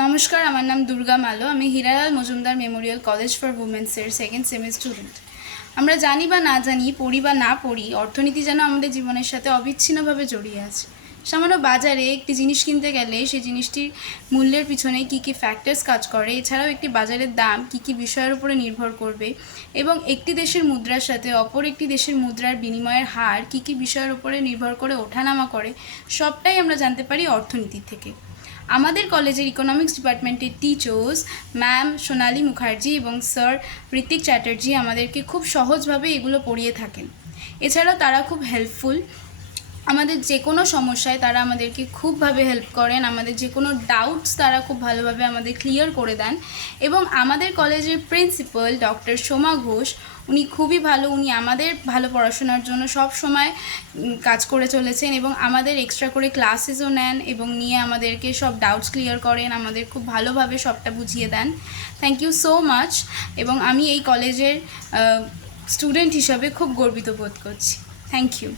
নমস্কার, আমার নাম দুর্গা মালো। আমি Hiralal Majumdar memorial college for উমেন্সের সেকেন্ড সেমের স্টুডেন্ট। আমরা জানি বা না জানি, পড়ি বা না পড়ি, অর্থনীতি যেন আমাদের জীবনের সাথে অবিচ্ছিন্নভাবে জড়িয়ে আছে। সামান্য বাজারে একটি জিনিস কিনতে গেলে সেই জিনিসটির মূল্যের পিছনে কী কী ফ্যাক্টরস কাজ করে, এছাড়াও একটি বাজারের দাম কী কী বিষয়ের উপরে নির্ভর করবে, এবং একটি দেশের মুদ্রার সাথে অপর একটি দেশের মুদ্রার বিনিময়ের হার কী কী বিষয়ের উপরে নির্ভর করে ওঠানামা করে, সবটাই আমরা জানতে পারি অর্থনীতি থেকে। আমাদের কলেজের ইকোনমিক্স ডিপার্টমেন্টের টিচার্স ম্যাম সোনালী মুখার্জি এবং স্যার ঋত্বিক চ্যাটার্জি আমাদেরকে খুব সহজভাবে এগুলো পড়িয়ে থাকেন। এছাড়াও তারা খুব হেল্পফুল। আমাদের যে কোনো সমস্যায় তারা আমাদেরকে খুবভাবে হেল্প করেন। আমাদের যে কোনো ডাউটস তারা খুব ভালোভাবে আমাদের ক্লিয়ার করে দেন। এবং আমাদের কলেজের প্রিন্সিপাল ডক্টর সোমা ঘোষ, উনি খুবই ভালো। উনি আমাদের ভালো পড়াশোনার জন্য সব সময় কাজ করে চলেছেন এবং আমাদের এক্সট্রা করে ক্লাসেসও নেন এবং নিয়ে আমাদেরকে সব ডাউটস ক্লিয়ার করেন, আমাদের খুব ভালোভাবে সবটা বুঝিয়ে দেন। Thank you so much. এবং আমি এই কলেজের স্টুডেন্ট হিসাবে খুব গর্বিত বোধ করছি। Thank you.